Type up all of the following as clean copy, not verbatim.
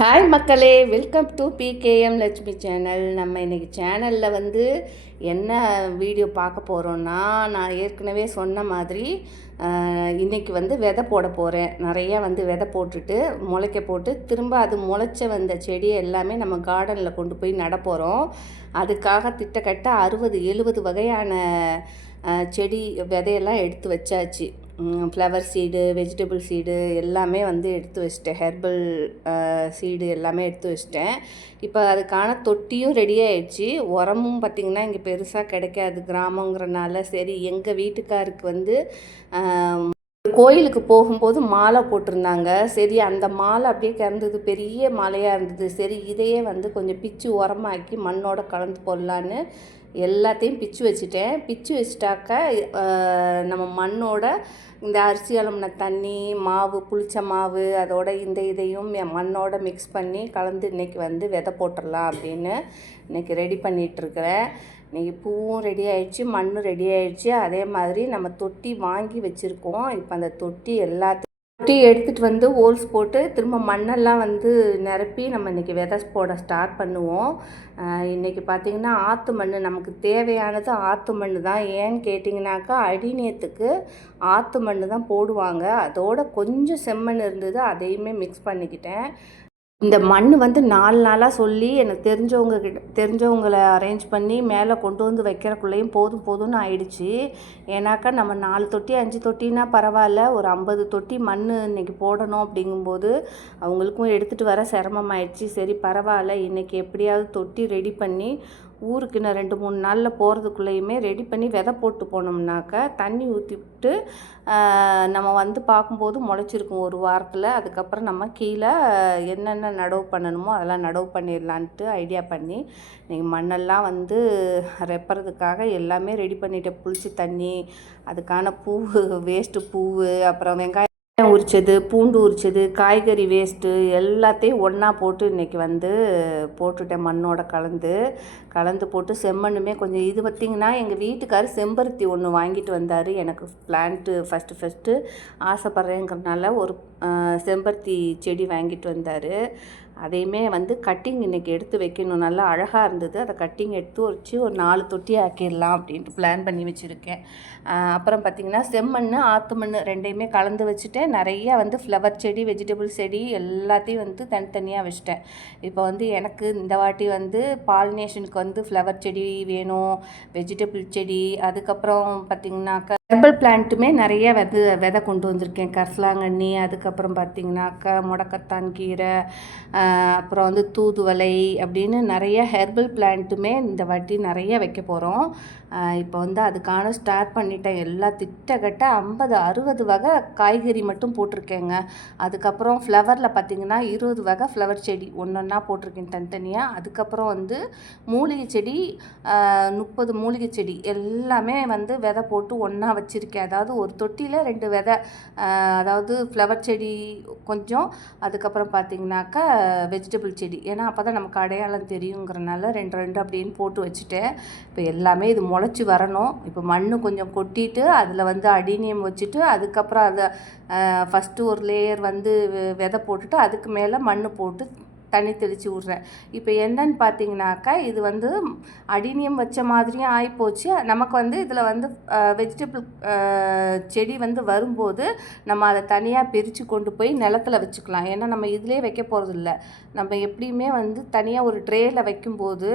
Hi மக்களே, welcome to PKM Lakshmi channel. நம்ம இன்றைக்கி சேனலில் என்ன வீடியோ பார்க்க போகிறோன்னா, நான் ஏற்கனவே சொன்ன மாதிரி இன்றைக்கி விதை போட போகிறேன். நிறையா விதை போட்டுட்டு முளைக்க போட்டு திரும்ப அது முளைச்ச வந்த செடியை எல்லாமே நம்ம கார்டனில் கொண்டு போய் நட போகிறோம். அதுக்காக திட்டக்கட்ட 60-70 வகையான செடி விதையெல்லாம் எடுத்து வச்சாச்சு. ஃப்ளவர் சீடு, வெஜிடபிள் சீடு எல்லாமே எடுத்து வச்சிட்டேன். ஹெர்பல் சீடு எல்லாமே எடுத்து வச்சிட்டேன். இப்போ அதுக்கான தொட்டியும் ரெடி ஆகிடுச்சு. உரமும் பார்த்திங்கன்னா இங்கே பெருசாக கிடைக்காது, கிராமங்கிறனால. சரி, எங்கள் வீட்டுக்காருக்கு கோயிலுக்கு போகும்போது மாலை போட்டிருந்தாங்க. சரி, அந்த மாலை அப்படியே கிடந்தது, பெரிய மாலையாக இருந்தது. சரி, இதையே கொஞ்சம் பிச்சு உரமாக்கி மண்ணோட கலந்து போடலான்னு எல்லாத்தையும் பிச்சு வச்சுட்டேன். பிச்சு வச்சுட்டாக்க நம்ம மண்ணோட இந்த அரிசி அலம்பின தண்ணி, மாவு, புளிச்ச மாவு, அதோட இதையும் மண்ணோட மிக்ஸ் பண்ணி கலந்து இன்றைக்கி விதை போட்டுடலாம் அப்படின்னு இன்றைக்கி ரெடி பண்ணிகிட்ருக்கிறேன். இன்றைக்கி பூவும் ரெடி ஆகிடுச்சு, மண்ணும் ரெடி ஆகிடுச்சு. அதே மாதிரி நம்ம தொட்டி வாங்கி வச்சுருக்கோம். இப்போ அந்த தொட்டி எடுத்துகிட்டு ஹோல்ஸ் போட்டு திரும்ப மண்ணெல்லாம் நிரப்பி நம்ம இன்றைக்கி விதை போட ஸ்டார்ட் பண்ணுவோம். இன்றைக்கி பார்த்திங்கன்னா ஆற்று மண் நமக்கு தேவையானது. ஆற்று மண் தான். ஏன்னு கேட்டிங்கனாக்கா, அடிநேத்துக்கு ஆற்று மண் தான் போடுவாங்க. அதோட கொஞ்சம் செம்மண் இருந்தது, அதையுமே மிக்ஸ் பண்ணிக்கிட்டேன். இந்த மண் 4 நாளாக சொல்லி எனக்கு தெரிஞ்சவங்களை அரேஞ்ச் பண்ணி மேலே கொண்டு வைக்கிறக்குள்ளேயும் போதும்னு ஆயிடுச்சு. ஏன்னாக்கா நம்ம 4 தொட்டி 5 தொட்டின்னா பரவாயில்ல, ஒரு 50 தொட்டி மண் இன்றைக்கி போடணும். அப்படிங்கும்போது அவங்களுக்கும் எடுத்துகிட்டு வர சிரமமாயிடுச்சு. சரி, பரவாயில்ல, இன்றைக்கி எப்படியாவது தொட்டி ரெடி பண்ணி ஊருக்கு இன்னும் 2-3 நாளில் போகிறதுக்குள்ளேயுமே ரெடி பண்ணி விதை போட்டு போனோம்னாக்கா தண்ணி ஊற்றிவிட்டு நம்ம பார்க்கும்போது முளைச்சிருக்கும் ஒரு வாரத்தில். அதுக்கப்புறம் நம்ம கீழே என்னென்ன நடவு பண்ணணுமோ அதெல்லாம் நடவு பண்ணிடலான்ட்டு ஐடியா பண்ணி இன்றைக்கி மண்ணெல்லாம் ரெப்புறதுக்காக எல்லாமே ரெடி பண்ணிவிட்டேன். புளிச்சி தண்ணி, அதுக்கான வேஸ்ட்டு பூவு, அப்புறம் வெங்காயம் உரிச்சது, பூண்டு உரிச்சது, காய்கறி வேஸ்ட்டு எல்லாத்தையும் ஒன்றா போட்டு இன்றைக்கி போட்டுட்டேன். மண்ணோட கலந்து போட்டு செம்மண்ணுமே கொஞ்சம் இது பார்த்திங்கன்னா, எங்கள் வீட்டுக்காரர் செம்பருத்தி ஒன்று வாங்கிட்டு வந்தார். எனக்கு பிளான்ட்டு ஃபஸ்ட்டு ஆசைப்பட்றேங்கிறதுனால ஒரு செம்பருத்தி செடி வாங்கிட்டு வந்தார். அதையுமே கட்டிங் இன்றைக்கி எடுத்து வைக்கணும். நல்லா அழகாக இருந்தது. அதை கட்டிங் எடுத்து வச்சு ஒரு 4 தொட்டி ஆக்கிடலாம் அப்படின்ட்டு பிளான் பண்ணி வச்சுருக்கேன். அப்புறம் பார்த்திங்கன்னா செம்மண், ஆற்று மண் ரெண்டையுமே கலந்து வச்சுட்டேன். நிறையா ஃப்ளவர் செடி, வெஜிடபிள் செடி எல்லாத்தையும் தனித்தனியாக வச்சுட்டேன். இப்போ எனக்கு இந்த வாட்டி பாலினேஷனுக்கு ஃப்ளவர் செடி வேணும், வெஜிடபிள் செடி, அதுக்கப்புறம் பார்த்திங்கனாக்கா ஹெர்பல் பிளான்ட்டுமே நிறைய விதை கொண்டு வந்திருக்கேன். கரிசலாங்கண்ணி, அதுக்கப்புறம் பார்த்திங்கனாக்கா முடக்கத்தான் கீரை, அப்புறம் தூதுவளை அப்படின்னு நிறைய ஹெர்பல் பிளான்ட்டுமே இந்த வாட்டி நிறைய வைக்க போகிறோம். இப்போ அதுக்கான ஸ்டார்ட் பண்ணிட்டேன். எல்லா திட்டக்கட்ட 50-60 வகை காய்கறி மட்டும் போட்டிருக்கேங்க. அதுக்கப்புறம் ஃப்ளவரில் பார்த்திங்கன்னா 20 வகை ஃப்ளவர் செடி ஒன்றா போட்டிருக்கேன் தனித்தனியாக. அதுக்கப்புறம் மூலிகை செடி 30 மூலிகை செடி எல்லாமே விதை போட்டு ஒன்றா வச்சுருக்கேன். அதாவது ஒரு தொட்டியில் 2 விதை, அதாவது ஃப்ளவர் செடி கொஞ்சம், அதுக்கப்புறம் பார்த்திங்கனாக்கா வெஜிடபிள் செடி. ஏன்னா அப்போ தான் நமக்கு அடையாளம் தெரியுங்கிறனால 2 அப்படின்னு போட்டு வச்சுட்டேன். இப்போ எல்லாமே இது முளைச்சி வரணும். இப்போ மண் கொஞ்சம் கொட்டிட்டு அதில் அடினியம் வச்சுட்டு அதுக்கப்புறம் அதை ஃபஸ்ட்டு ஒரு லேயர் விதை போட்டுட்டு அதுக்கு மேலே மண் போட்டு தண்ணி தெளித்து விட்றேன். இப்போ என்னன்னு பார்த்தீங்கன்னாக்கா, இது அடினியம் வச்ச மாதிரியும் ஆகிப்போச்சு. நமக்கு இதில் வெஜிடபிள் செடி வரும்போது நம்ம அதை தனியாக பிரித்து கொண்டு போய் நிலத்தில் வச்சுக்கலாம். ஏன்னா நம்ம இதிலே வைக்க போகிறதில்ல. நம்ம எப்படியுமே தனியாக ஒரு ட்ரேயில் வைக்கும்போது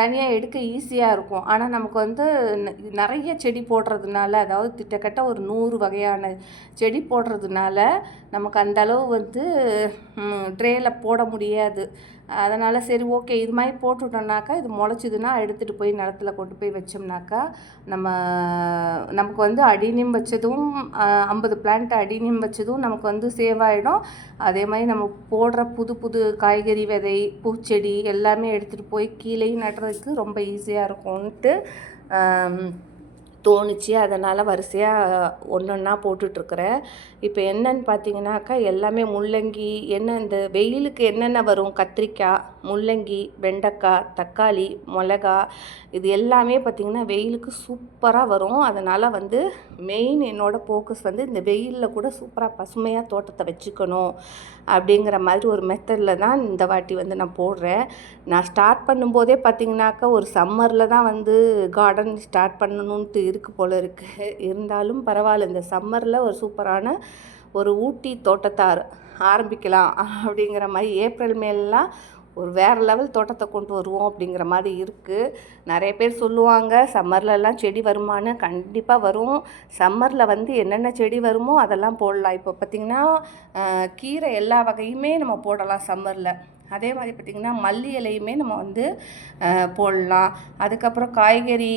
தனியாக எடுக்க ஈஸியாக இருக்கும். ஆனால் நமக்கு நிறைய செடி போடுறதுனால, அதாவது திட்டக்கட்ட ஒரு 100 வகையான செடி போடுறதுனால நமக்கு அந்தளவு ட்ரேயில் போட முடியாது. அதனால் சரி, ஓகே, இது மாதிரி போட்டுவிட்டோம்னாக்கா இது முளைச்சிதுன்னா எடுத்துகிட்டு போய் நிலத்தில் கொண்டு போய் வச்சோம்னாக்கா நமக்கு அடினியம் வச்சதும் 50 பிளான்ட் அடினியம் வச்சதும் நமக்கு சேவ் ஆகிடும். அதே மாதிரி நம்ம போடுற புது காய்கறி விதை, பூச்செடி எல்லாமே எடுத்துகிட்டு போய் கீழேயும் நடுறதுக்கு ரொம்ப ஈஸியாக இருக்கும்ன்ட்டு தோணுச்சு. அதனால் வரிசையாக ஒன்றொன்னா போட்டுட்ருக்குறேன். இப்போ என்னன்னு பார்த்தீங்கன்னாக்கா, எல்லாமே முள்ளங்கி இந்த வெயிலுக்கு என்னென்ன வரும், கத்திரிக்காய், முள்ளங்கி, வெண்டைக்காய், தக்காளி, மிளகா, இது எல்லாமே பார்த்திங்கன்னா வெயிலுக்கு சூப்பராக வரும். அதனால் மெயின் என்னோடய ஃபோக்கஸ் இந்த வெயிலில் கூட சூப்பராக பசுமையாக தோட்டத்தை வச்சுக்கணும் அப்படிங்கிற மாதிரி ஒரு மெத்தடில் தான் இந்த வாட்டி நான் போடுறேன். நான் ஸ்டார்ட் பண்ணும்போதே பார்த்திங்கனாக்கா ஒரு சம்மரில் தான் கார்டன் ஸ்டார்ட் பண்ணணுன்ட்டு இருக்குது போல் இருக்குது. இருந்தாலும் பரவாயில்ல, இந்த சம்மரில் ஒரு சூப்பரான ஒரு ஊட்டி தோட்டத்தை ஆரம்பிக்கலாம் அப்படிங்கிற மாதிரி ஏப்ரல் மேலாம் ஒரு வேறு லெவல் தோட்டத்தை கொண்டு வருவோம் அப்படிங்கிற மாதிரி இருக்குது. நிறைய பேர் சொல்லுவாங்க சம்மர்லலாம் செடி வருமானு. கண்டிப்பாக வரும். சம்மரில் என்னென்ன செடி வருமோ அதெல்லாம் போடலாம். இப்போ பார்த்திங்கன்னா கீரை எல்லா வகையுமே நம்ம போடலாம் சம்மரில். அதே மாதிரி பார்த்திங்கன்னா மல்லி இலையுமே நம்ம போடலாம். அதுக்கப்புறம் காய்கறி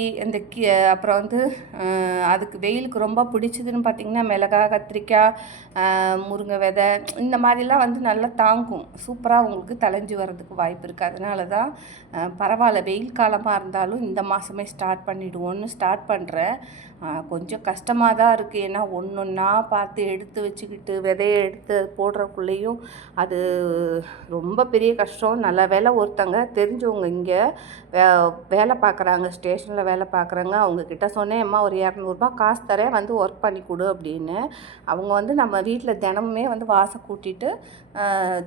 அப்புறம் அதுக்கு வெயிலுக்கு ரொம்ப பிடிச்சதுன்னு பார்த்திங்கன்னா மிளகாய், கத்திரிக்காய், முருங்கை விதை, இந்த மாதிரிலாம் நல்லா தாங்கும். சூப்பராக உங்களுக்கு தளைஞ்சி வர்றதுக்கு வாய்ப்பு இருக்குது. அதனால தான் பரவாயில்ல, வெயில் காலமாக இருந்தாலும் இந்த மாதமே ஸ்டார்ட் பண்ணிவிடுவோன்னு ஸ்டார்ட் பண்ணுறேன். கொஞ்சம் கஷ்டமாக தான் இருக்குது. ஏன்னா ஒன்றா பார்த்து எடுத்து வச்சுக்கிட்டு விதையை எடுத்து போடுறக்குள்ளேயும் அது ரொம்ப பெரிய கஷ்டம். நல்ல வேலை ஒருத்தங்க தெரிஞ்சவங்க இங்கே வேலை பார்க்குறாங்க, ஸ்டேஷனில் வேலை பார்க்குறாங்க. அவங்கக்கிட்ட சொன்னேன், அம்மா ஒரு 200 காசு தரேன், ஒர்க் பண்ணி கொடு அப்படின்னு. அவங்க நம்ம வீட்டில் தினமுமே வாசல் கூட்டிட்டு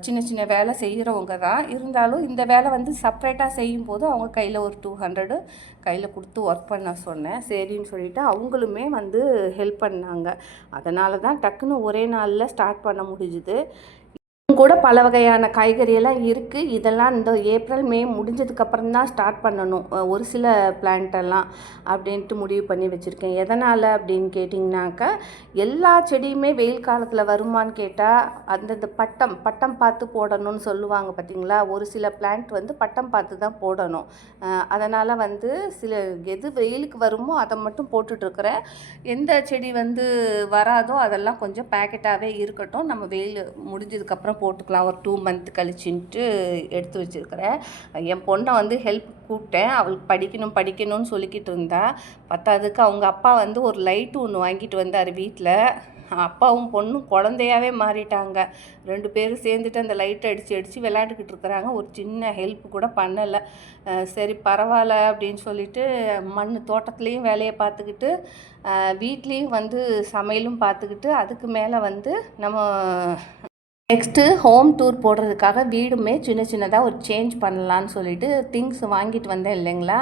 சின்ன சின்ன வேலை செய்கிறவங்க தான். இருந்தாலும் இந்த வேலை செப்ரேட்டாக செய்யும்போது அவங்க கையில் ஒரு 200 கையில் கொடுத்து ஒர்க் பண்ண சொன்னேன். சரின்னு சொல்லிவிட்டு அவங்களுமே ஹெல்ப் பண்ணாங்க. அதனால தான் டக்குன்னு ஒரே நாளில் ஸ்டார்ட் பண்ண முடிஞ்சுது. கூட பல வகையான காய்கறியெல்லாம் இருக்குது. இதெல்லாம் இந்த ஏப்ரல் மே முடிஞ்சதுக்கப்புறம் தான் ஸ்டார்ட் பண்ணணும் ஒரு சில பிளான்ட்டெல்லாம் அப்படின்ட்டு முடிவு பண்ணி வச்சுருக்கேன். எதனால் அப்படின்னு கேட்டிங்கனாக்கா, எல்லா செடியுமே வெயில் காலத்தில் வருமானு கேட்டால் அந்தந்த பட்டம் பார்த்து போடணும்னு சொல்லுவாங்க பார்த்திங்களா. ஒரு சில பிளான்ட் பட்டம் பார்த்து தான் போடணும். அதனால் சில எது வெயிலுக்கு வருமோ அதை மட்டும் போட்டுட்ருக்குறேன். எந்த செடி வராதோ அதெல்லாம் கொஞ்சம் பேக்கெட்டாகவே இருக்கட்டும், நம்ம வெயில் முடிஞ்சதுக்கப்புறம் போட்டுக்கலாம் ஒரு 2 மந்த் கழிச்சுன்ட்டு எடுத்து வச்சுருக்கிறேன். என் பொண்ணை ஹெல்ப் கூப்பிட்டேன். அவளுக்கு படிக்கணும்னு சொல்லிக்கிட்டு இருந்தா. பத்தாததுக்கு அவங்க அப்பா ஒரு லைட்டு ஒன்று வாங்கிட்டு வந்தார் வீட்டில். அப்பாவும் பொண்ணும் குழந்தையாகவே மாறிட்டாங்க. 2 பேரும் சேர்ந்துட்டு அந்த லைட்டை அடித்து விளையாண்டுக்கிட்டு இருக்கிறாங்க. ஒரு சின்ன ஹெல்ப் கூட பண்ணலை. சரி பரவாயில்ல அப்படின்னு சொல்லிட்டு தோட்டத்துலேயும் வேலையை பார்த்துக்கிட்டு வீட்லேயும் சமையலும் பார்த்துக்கிட்டு அதுக்கு மேலே நம்ம நெக்ஸ்ட்டு ஹோம் டூர் போடுறதுக்காக வீடுமே சின்ன சின்னதாக ஒரு சேஞ்ச் பண்ணலான்னு சொல்லிட்டு திங்ஸ் வாங்கிட்டு வந்தேன் இல்லைங்களா.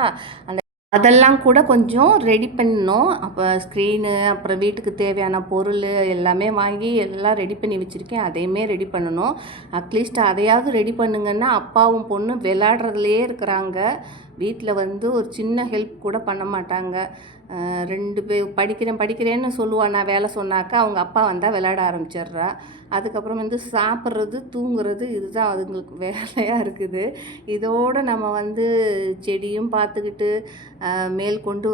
அதெல்லாம் கூட கொஞ்சம் ரெடி பண்ணணும். அப்போ ஸ்க்ரீனு, அப்புறம் வீட்டுக்கு தேவையான பொருள் எல்லாமே வாங்கி எல்லாம் ரெடி பண்ணி வச்சுருக்கேன். அதையுமே ரெடி பண்ணணும். அட்லீஸ்ட் அதையாவது ரெடி பண்ணுங்கன்னா அப்பாவும் பொண்ணும் விளையாடுறதுலையே இருக்கிறாங்க. வீட்டில் ஒரு சின்ன ஹெல்ப் கூட பண்ண மாட்டாங்க. 2 பேர் படிக்கிறேன்னு சொல்லுவாள். நான் வேலை சொன்னாக்கா அவங்க அப்பா வந்தால் விளையாட ஆரம்பிச்சிட்றா. அதுக்கப்புறம் சாப்பிட்றது, தூங்குறது, இதுதான் அதுங்களுக்கு வேலையாக இருக்குது. இதோடு நம்ம செடியும் பார்த்துக்கிட்டு மேல் கொண்டு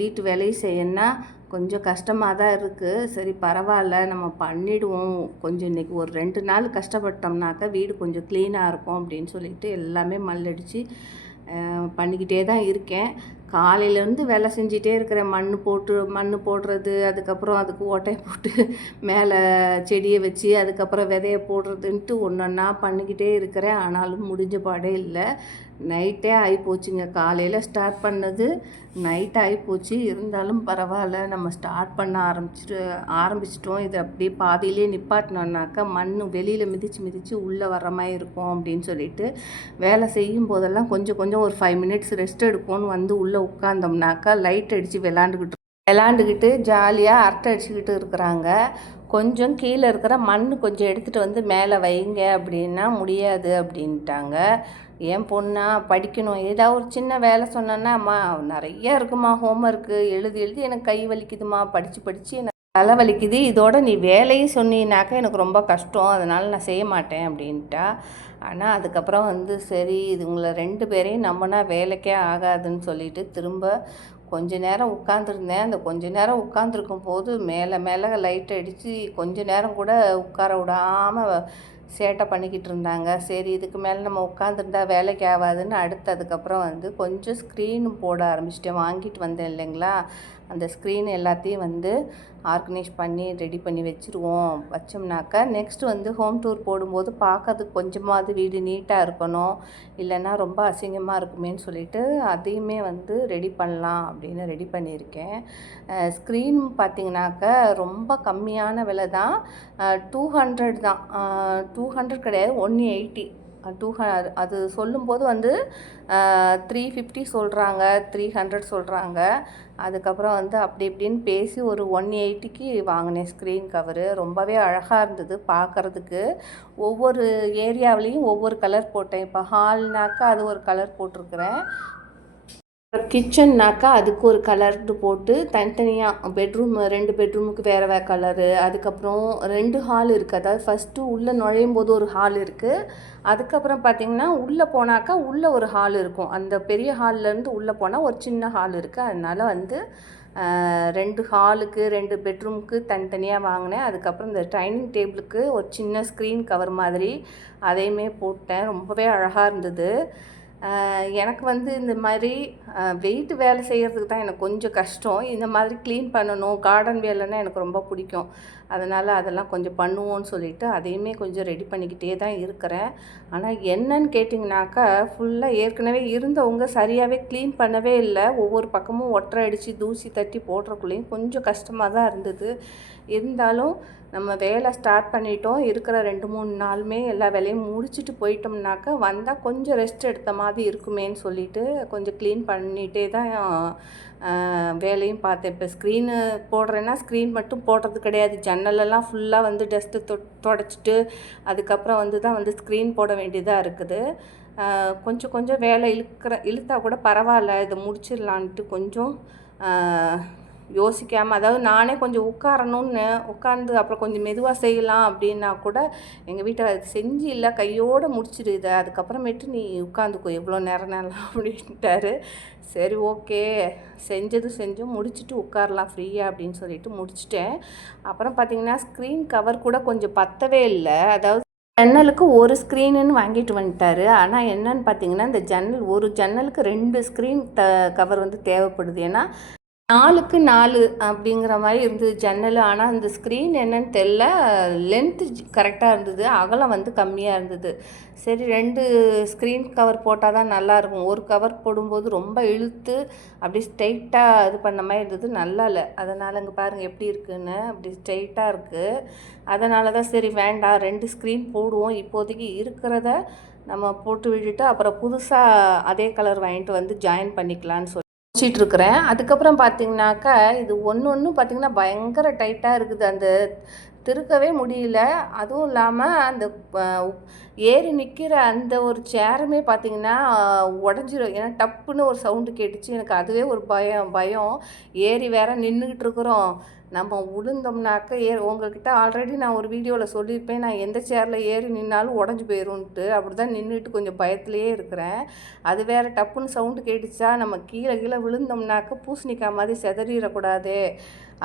வீட்டு வேலையும் செய்யணுன்னா கொஞ்சம் கஷ்டமாக தான் இருக்குது. சரி பரவாயில்ல, நம்ம பண்ணிவிடுவோம். கொஞ்சம் இன்றைக்கி ஒரு 2 நாள் கஷ்டப்பட்டோம்னாக்கா வீடு கொஞ்சம் க்ளீனாக இருக்கும் அப்படின்னு சொல்லிட்டு எல்லாமே மல்லடித்து பண்ணிக்கிட்டே தான் இருக்கேன். காலையிலேருந்து வேலை செஞ்சிட்டே இருக்கிறேன். மண் போடுறது, அதுக்கப்புறம் அதுக்கு ஓட்டையை போட்டு மேலே செடியை வச்சு அதுக்கப்புறம் விதைய போடுறதுன்ட்டு ஒன்றா பண்ணிக்கிட்டே இருக்கிறேன். ஆனாலும் முடிஞ்ச பாடே இல்லை. நைட்டே ஆகிப்போச்சுங்க. காலையில் ஸ்டார்ட் பண்ணது நைட் ஆகிப்போச்சு. இருந்தாலும் பரவாயில்ல, நம்ம ஸ்டார்ட் பண்ண ஆரம்பிச்சிட்டோம். இது அப்படியே பாதியிலே நிப்பாட்டினோன்னாக்கா வெளியில் மிதித்து உள்ளே வர்ற மாதிரி இருக்கும் அப்படின்னு சொல்லிட்டு வேலை செய்யும் போதெல்லாம் கொஞ்சம் ஒரு 5 மினிட்ஸ் ரெஸ்ட் எடுப்போன்னு உள்ளே உட்காந்தோம்னாக்கா லைட் அடித்து விளாண்டுக்கிட்டு ஜாலியாக அரட்டை அடிச்சுக்கிட்டு இருக்கிறாங்க. கொஞ்சம் கீழே இருக்கிற மண் கொஞ்சம் எடுத்துகிட்டு மேலே வைங்க அப்படின்னா முடியாது அப்படின்ட்டாங்க. என் பொண்ணா படிக்கணும், ஏதாவது ஒரு சின்ன வேலை சொன்னேன்னா, அம்மா நிறையா இருக்குமா ஹோம்ஒர்க்கு, எழுதி எனக்கு கை வலிக்குதுமா, படித்து எனக்கு தலை வலிக்குது, இதோட நீ வேலையும் சொன்னீனாக்கா எனக்கு ரொம்ப கஷ்டம், அதனால் நான் செய்ய மாட்டேன் அப்படின்ட்டா. ஆனால் அதுக்கப்புறம் சரி இதுங்களை 2 பேரையும் நம்பினா வேலைக்கே ஆகாதுன்னு சொல்லிட்டு திரும்ப கொஞ்ச நேரம் உட்காந்துருந்தேன். அந்த கொஞ்ச நேரம் உட்காந்துருக்கும் போது மேலே லைட் அடித்து கொஞ்ச நேரம் கூட உட்கார விடாமல் சேட்டை பண்ணிக்கிட்டு இருந்தாங்க. சரி இதுக்கு மேலே நம்ம உட்காந்துருந்தா வேலைக்கு ஆகாதுன்னு அதுக்கப்புறம் கொஞ்சம் ஸ்க்ரீனும் போட ஆரம்பிச்சிட்டேன். வாங்கிட்டு வந்தேன் இல்லைங்களா, அந்த ஸ்க்ரீன் எல்லாத்தையும் வந்து ஆர்கனைஸ் பண்ணி ரெடி பண்ணி வச்சோம்னாக்கா நெக்ஸ்ட்டு வந்து ஹோம் டூர் போடும்போது பார்க்கறதுக்கு கொஞ்சமாவது வீடு நீட்டாக இருக்கணும், இல்லைன்னா ரொம்ப அசிங்கமாக இருக்குமேன்னு சொல்லிட்டு அதையுமே வந்து ரெடி பண்ணலாம் அப்படின்னு ரெடி பண்ணியிருக்கேன். ஸ்க்ரீன் பார்த்திங்கனாக்கா ரொம்ப கம்மியான விலை தான், 200 தான், 200 கிடையாது, 180. அது சொல்லும்போது வந்து 350 சொல்கிறாங்க, 300 சொல்கிறாங்க. அதுக்கப்புறம் வந்து அப்படி இப்படின்னு பேசி ஒரு 180க்கு வாங்கினேன் ஸ்க்ரீன் கவரு. ரொம்பவே அழகாக இருந்தது பார்க்குறதுக்கு. ஒவ்வொரு ஏரியாவிலையும் ஒவ்வொரு கலர் போட்டேன். இப்போ ஹால்னாக்கா அது ஒரு கலர் போட்டிருக்கிறேன், கிச்சன்னாக்கா அதுக்கு ஒரு கலர்டு போட்டு தனித்தனியாக பெட்ரூம் 2 பெட்ரூமுக்கு வேறு வேறு கலரு. அதுக்கப்புறம் 2 ஹால் இருக்குது. அதாவது ஃபஸ்ட்டு உள்ளே நுழையும் போது ஒரு ஹால் இருக்குது, அதுக்கப்புறம் பார்த்திங்கன்னா உள்ளே போனாக்கா உள்ளே ஒரு ஹால் இருக்கும். அந்த பெரிய ஹால்லேருந்து உள்ளே போனால் ஒரு சின்ன ஹால் இருக்குது. அதனால் வந்து 2 ஹாலுக்கு 2 பெட்ரூமுக்கு தனித்தனியாக வாங்கினேன். அதுக்கப்புறம் இந்த டைனிங் டேபிளுக்கு ஒரு சின்ன ஸ்க்ரீன் கவர் மாதிரி அதையுமே போட்டேன். ரொம்பவே அழகாக இருந்தது. எனக்கு வந்து இந்த மாதிரி வெயிட் வேலை செய்கிறதுக்கு தான் எனக்கு கொஞ்சம் கஷ்டம். இந்த மாதிரி க்ளீன் பண்ணணும், கார்டன் வேலைன்னா எனக்கு ரொம்ப பிடிக்கும். அதனால் அதெல்லாம் கொஞ்சம் பண்ணுவோன்னு சொல்லிவிட்டு அதையுமே கொஞ்சம் ரெடி பண்ணிக்கிட்டே தான் இருக்கிறேன். ஆனால் என்னன்னு கேட்டிங்கனாக்கா, ஃபுல்லாக ஏற்கனவே இருந்தவங்க சரியாகவே க்ளீன் பண்ணவே இல்லை. ஒவ்வொரு பக்கமும் ஒட்டரை அடித்து தூசி தட்டி போடுறக்குள்ளேயும் கொஞ்சம் கஷ்டமாக தான் இருந்தது. இருந்தாலும் நம்ம வேலை ஸ்டார்ட் பண்ணிட்டோம், இருக்கிற 2-3 நாளுமே எல்லா வேலையும் முடிச்சுட்டு போயிட்டோம்னாக்கா வந்தால் கொஞ்சம் ரெஸ்ட் எடுத்த மாதிரி இருக்குமேன்னு சொல்லிவிட்டு கொஞ்சம் க்ளீன் பண்ணிகிட்டே தான் வேலையும் பார்த்தேன். இப்போ ஸ்க்ரீனு போடுறேன்னா ஸ்க்ரீன் மட்டும் போடுறது கிடையாது, ஜன்னலெல்லாம் ஃபுல்லாக வந்து டஸ்ட்டு தொடச்சிட்டு அதுக்கப்புறம் வந்து தான் வந்து ஸ்க்ரீன் போட வேண்டியதாக இருக்குது. கொஞ்சம் கொஞ்சம் வேலை இழுத்தா கூட பரவாயில்ல, இதை முடிச்சிடலான்ட்டு கொஞ்சம் யோசிக்காமல், அதாவது நானே கொஞ்சம் உட்கார்ந்து அப்புறம் கொஞ்சம் மெதுவாக செய்யலாம் அப்படின்னா கூட எங்கள் வீட்டை அது செஞ்சு இல்லை கையோடு முடிச்சிடு இதை, அதுக்கப்புறமேட்டு நீ உட்காந்துக்கோ எவ்வளோ நேரம் அப்படின்ட்டாரு. சரி ஓகே, செஞ்சும் முடிச்சுட்டு உட்காரலாம் ஃப்ரீயாக அப்படின்னு சொல்லிட்டு முடிச்சிட்டேன். அப்புறம் பார்த்திங்கன்னா ஸ்க்ரீன் கவர் கூட கொஞ்சம் பத்தவே இல்லை. அதாவது ஜன்னலுக்கு ஒரு ஸ்க்ரீனுன்னு வாங்கிட்டு வந்துட்டார். ஆனால் என்னன்னு பார்த்தீங்கன்னா இந்த ஒரு ஜன்னலுக்கு 2 ஸ்க்ரீன் கவர் வந்து தேவைப்படுது. ஏன்னா 4க்கு 4 அப்படிங்கிற மாதிரி இருந்தது ஜன்னல். ஆனால் அந்த ஸ்க்ரீன் என்னன்னு தெரில, லென்த்து கரெக்டாக இருந்தது, அகலம் வந்து கம்மியாக இருந்தது. சரி 2 ஸ்க்ரீன் கவர் போட்டால் தான் நல்லாயிருக்கும். ஒரு கவர் போடும்போது ரொம்ப இழுத்து அப்படி ஸ்ட்ரைட்டாக இது பண்ண மாதிரி இருந்தது, நல்லா இல்லை. அதனால் இங்கே பாருங்கள் எப்படி இருக்குதுன்னு, அப்படி ஸ்ட்ரைட்டாக இருக்குது. அதனால தான் சரி வேண்டாம், 2 ஸ்க்ரீன் போடுவோம், இப்போதைக்கு இருக்கிறத நம்ம போட்டு விட்டுட்டு அப்புறம் புதுசாக அதே கலர் வாங்கிட்டு வந்து ஜாயின் பண்ணிக்கலான்னு வச்சிட்ருக்கிறேன். அதுக்கப்புறம் பார்த்திங்கனாக்கா இது ஒன்று பார்த்திங்கன்னா பயங்கர டைட்டாக இருக்குது, அந்த திருக்கவே முடியல. அதுவும் இல்லாமல் அந்த ஏறி நிற்கிற அந்த ஒரு சேருமே பார்த்திங்கன்னா உடஞ்சிரும். ஏன்னா டப்புன்னு ஒரு சவுண்டு கேட்டுச்சு, எனக்கு அதுவே ஒரு பயம். ஏறி வேற நின்றுக்கிட்டு இருக்கிறோம், நம்ம விழுந்தோம்னாக்க உங்கள்கிட்ட ஆல்ரெடி நான் ஒரு வீடியோவில் சொல்லியிருப்பேன், நான் எந்த சேரில் ஏறி நின்னாலும் உடஞ்சி போயிடும்ன்ட்டு. அப்படி தான் நின்றுட்டு கொஞ்சம் பயத்துலேயே இருக்கிறேன். அது வேறு டப்புன்னு சவுண்டு கேட்டுச்சா, நம்ம கீழே விழுந்தோம்னாக்க பூசணிக்காய் மாதிரி செதறிடக்கூடாது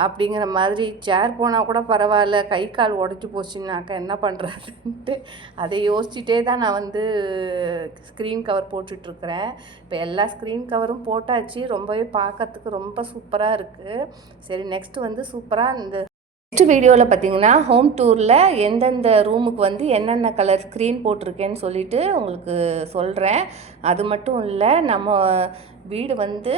அப்படிங்கிற மாதிரி. சேர் போனால் கூட பரவாயில்ல, கை கால் உடஞ்சி போச்சுன்னாக்கா என்ன பண்ணுறதுன்ட்டு அதை யோசிச்சுட்டே தான் நான் வந்து ஸ்க்ரீன் கவர் போட்டுட்ருக்கிறேன். இப்போ எல்லா ஸ்க்ரீன் கவரும் போட்டாச்சு, ரொம்பவே பார்க்கறதுக்கு ரொம்ப சூப்பராக இருக்குது. சரி நெக்ஸ்ட்டு வந்து சூப்பராக இந்த நெக்ஸ்ட் வீடியோவில் பார்த்தீங்கன்னா ஹோம் டூரில் எந்தெந்த ரூமுக்கு வந்து என்னென்ன கலர் ஸ்க்ரீன் போட்டிருக்கேன்னு சொல்லிவிட்டு உங்களுக்கு சொல்கிறேன். அது மட்டும் இல்லை, நம்ம வீடு வந்து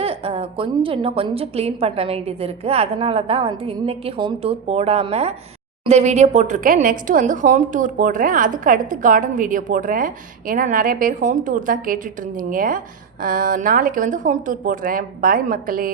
இன்னும் கொஞ்சம் க்ளீன் பண்ண வேண்டியது இருக்குது. அதனால தான் வந்து இன்றைக்கி ஹோம் டூர் போடாமல் இந்த வீடியோ போட்டிருக்கேன். நெக்ஸ்ட்டு வந்து ஹோம் டூர் போடுறேன், அதுக்கு அடுத்து கார்டன் வீடியோ போடுறேன். ஏன்னா நிறைய பேர் ஹோம் டூர் தான் கேட்டுட்ருந்தீங்க. நாளைக்கு வந்து ஹோம் டூர் போடுறேன். பாய் மக்களே.